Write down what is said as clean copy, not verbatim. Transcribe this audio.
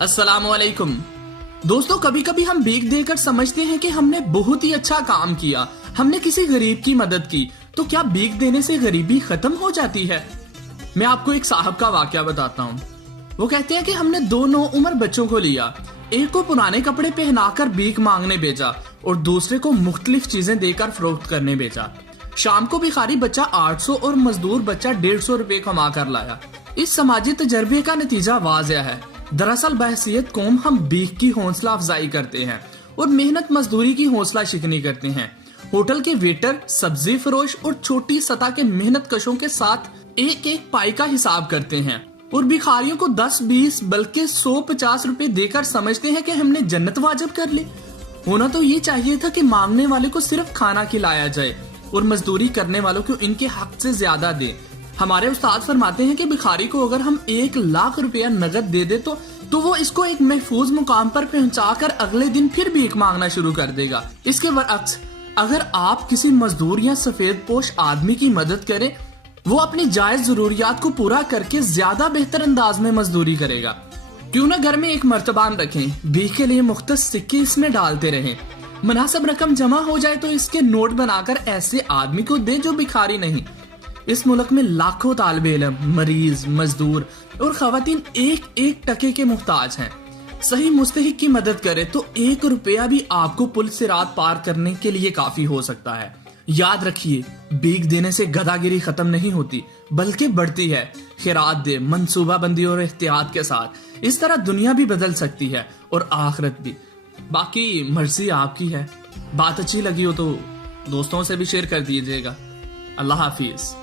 अस्सलाम वालेकुम। दोस्तों, कभी कभी हम भीख देकर समझते हैं कि हमने बहुत ही अच्छा काम किया, हमने किसी गरीब की मदद की। तो क्या भीख देने से गरीबी खत्म हो जाती है? मैं आपको एक साहब का वाकया बताता हूँ। वो कहते हैं कि हमने दो नौउम्र बच्चों को लिया, एक को पुराने कपड़े पहनाकर भीख मांगने भेजा और दूसरे को मुख्तलिफ चीजें देकर फरोख्त करने भेजा। शाम को भिखारी बच्चा 800 और मजदूर बच्चा 150 रुपए कमा कर लाया। इस समाजी तजर्बे का नतीजा वाज़ेह है। दरअसल बहसियत कौम हम भीख की हौसला अफजाई करते हैं और मेहनत मजदूरी की हौसला शिकनी करते हैं। होटल के वेटर, सब्जी फरोश और छोटी सतह के मेहनत कशों के साथ एक एक पाई का हिसाब करते हैं और भिखारियों को 10-20 बल्कि 100-50 रुपए देकर समझते हैं कि हमने जन्नत वाजिब कर ली। होना तो ये चाहिए था कि मांगने वाले को सिर्फ खाना खिलाया जाए और मजदूरी करने वालों को इनके हक से ज्यादा दे। हमारे उस्ताद फरमाते हैं कि भिखारी को अगर हम 1 लाख रुपया नगद दे दे तो वो इसको एक महफूज मुकाम पर पहुंचाकर अगले दिन फिर भीख मांगना शुरू कर देगा। इसके बरअक्स अगर आप किसी मजदूर या सफेद पोश आदमी की मदद करें, वो अपनी जायज जरूरियात को पूरा करके ज्यादा बेहतर अंदाज में मजदूरी करेगा। क्यों ना घर में एक मर्तबान रखें, भीख के लिए मुख्तस सिक्के इसमें डालते रहें। मुनासिब रकम जमा हो जाए तो इसके नोट बनाकर ऐसे आदमी को दे जो भिखारी नहीं। इस मुल्क में लाखों तालिबे इल्म, मरीज, मजदूर और खवातीन एक एक टके के मुहताज हैं। सही मुस्तहिक की मदद करे तो 1 रुपया भी आपको पुल से रात पार करने के लिए काफी हो सकता है। याद रखिए, भीख देने से गदागिरी खत्म नहीं होती बल्कि बढ़ती है। खैरात दे, मंसूबा बंदी और एहतियात के साथ। इस तरह दुनिया भी बदल सकती है और आखिरत भी। बाकी मर्जी आपकी है। बात अच्छी लगी हो तो दोस्तों से भी शेयर कर दीजिएगा। अल्लाह हाफिज।